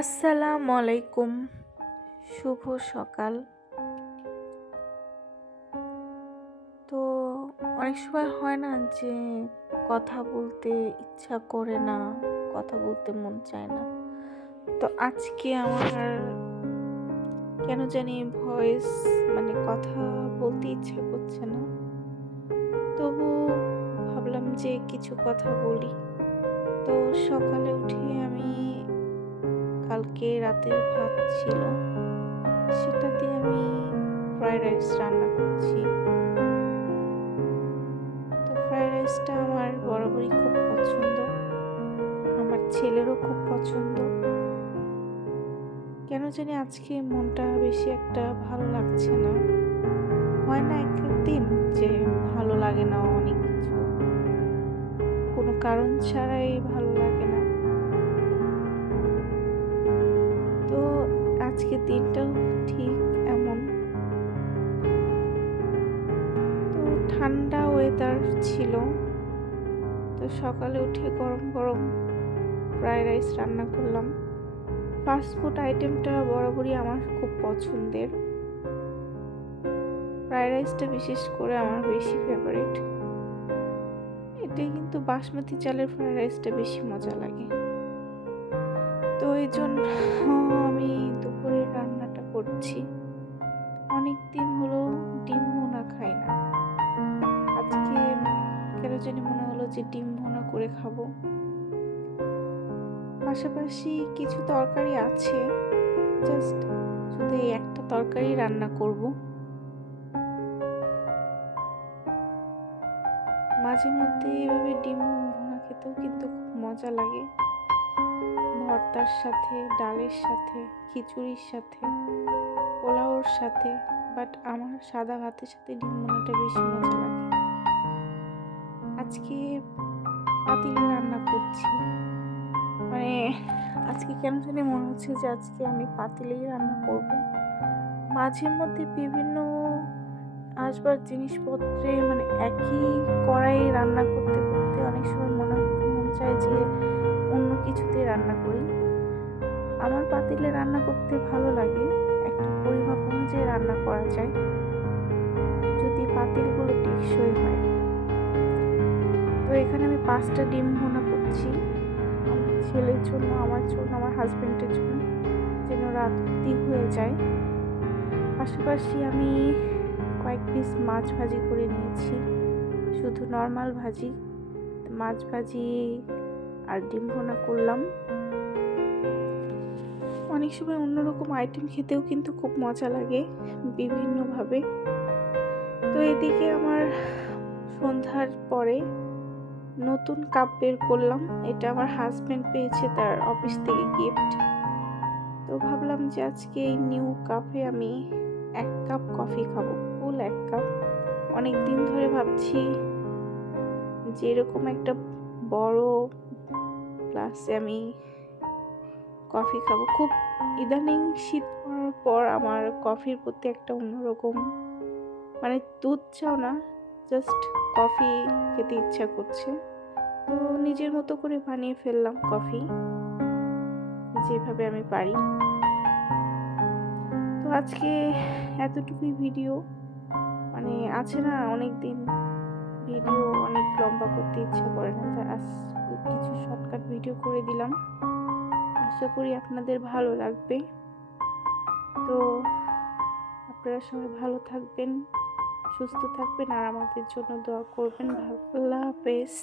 আসসালামু আলাইকুম। শুভ সকাল। তো অনেক সময় হয় না যে কথা বলতে ইচ্ছা করে না, কথা বলতে মন চায় না। তো আজকে আমার কেন জানি ভয়েস কথা বলতে ইচ্ছা করছে না। তবু ভাবলাম যে কিছু কথা বলি। তো সকালে উঠে আমি কালকে রাতের ভাত ছিল, সেটা দিয়ে আমি ফ্রাইড রাইস রান্না করছি। তো ফ্রাইড রাইসটা আমার বরাবরই খুব পছন্দ, আমার ছেলেরও খুব পছন্দ। কেন জানি আজকে মনটা বেশি একটা ভালো লাগছে না। হয় না এক দিন যে ভালো লাগে না, অনেক কিছু কোনো কারণ ছাড়াই ভালো লাগে না। তো আজকে দিনটাও ঠিক এমন। তো ঠান্ডা ওয়েদার ছিল, তো সকালে উঠে গরম গরম ফ্রাইড রাইস রান্না করলাম। ফাস্ট ফুড আইটেমটা বরাবরই আমার খুব পছন্দের। ফ্রাইড রাইসটা বিশেষ করে আমার বেশি ফেভারিট। এটাই কিন্তু বাসমতি চালের ফ্রাইড রাইসটা বেশি মজা লাগে। তো এই জন্য আমি দুপুরে রান্নাটা করছি। অনেক দিন হলো ডিম ভুনা খাই না। আজকে কেন জানি মনে হলো যে ডিম ভুনা করে খাবো। পাশাপাশি কিছু তরকারি আছে, জাস্ট শুধু এই একটা তরকারি রান্না করব। মাঝে মধ্যে এভাবে ডিম ভুনা খেতেও কিন্তু খুব মজা লাগে, ভর্তার সাথে, ডালের সাথে, খিচুড়ির সাথে, পোলাওর সাথে। বাট আমার সাদা ভাতের সাথে ডিম ভুনাটা বেশি মজা লাগে। আজকে পাতিলে রান্না করছি, আজকে কেন জানি মনে হচ্ছে যে আজকে আমি পাতিলেই রান্না করব। মাঝে মধ্যে বিভিন্ন আসবার জিনিসপত্রে একই কড়াইয়ে রান্না করতে করতে অনেক সময় মন চায় যে অন্য কিছুতে রান্না করি। আমার পাতিলে রান্না করতে ভালো লাগে, একটা পরিমাপ অনুযায়ী রান্না করা যায় যদি পাতিলগুলো টেকসই হয়। তো এখানে আমি 5টা ডিম ভুনা করছি, আমার ছেলের জন্য, আমার জন্য, আমার হাজবেন্ডের জন্য, যেন রাত্রি হয়ে যায়। পাশাপাশি আমি কয়েক পিস মাছ ভাজি করে নিয়েছি, শুধু নর্মাল ভাজি। মাছ ভাজি আর ডিম ভুনা করলাম। অনেক সময় অন্যরকম আইটেম খেতেও কিন্তু খুব মজা লাগে বিভিন্নভাবে। তো এদিকে আমার সন্ধ্যার পরে নতুন কাপ বের করলাম। এটা আমার হাজবেন্ড পেয়েছে তার অফিস থেকে গিফট। তো ভাবলাম যে আজকে এই নিউ কাপে আমি 1 কাপ কফি খাবো, ফুল 1 কাপ। অনেক দিন ধরে ভাবছি যে এরকম একটা বড় গ্লাসে আমি কফি খাবো। খুব ইদানিং শীত পড়ার পর আমার কফির প্রতি একটা অন্যরকম, দুধ চাও না, জাস্ট কফি খেতে ইচ্ছা করছে। তো নিজের মতো করে বানিয়ে ফেললাম কফি, যেভাবে আমি পারি। তো আজকে এতটুকুই ভিডিও। আছে না, অনেক দিন ভিডিও অনেক লম্বা করতে ইচ্ছা করে না, তাই আজ কিছু শর্টকাট ভিডিও করে দিলাম। আশা করি আপনাদের ভালো লাগবে। তো আপনারা সবাই ভালো থাকবেন, সুস্থ থাকবেন, আর আমাদের জন্য দোয়া করবেন। আল্লাহ হাফেজ।